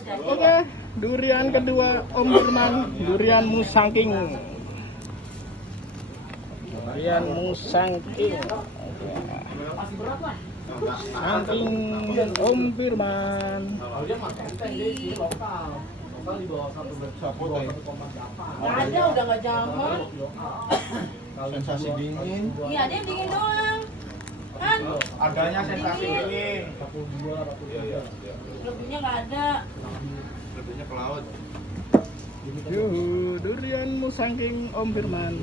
Oke, durian kedua Om Firman, durian musangking. Durian musangking. Musangking Om Firman. Nggak ada, udah nggak zaman. Sensasi dingin. Iya, dia dingin doang. Kan? Adanya sensasi dingin. Lebihnya nggak ada. Lebihnya ke laut. Yuhu, durian musangking Om Firman.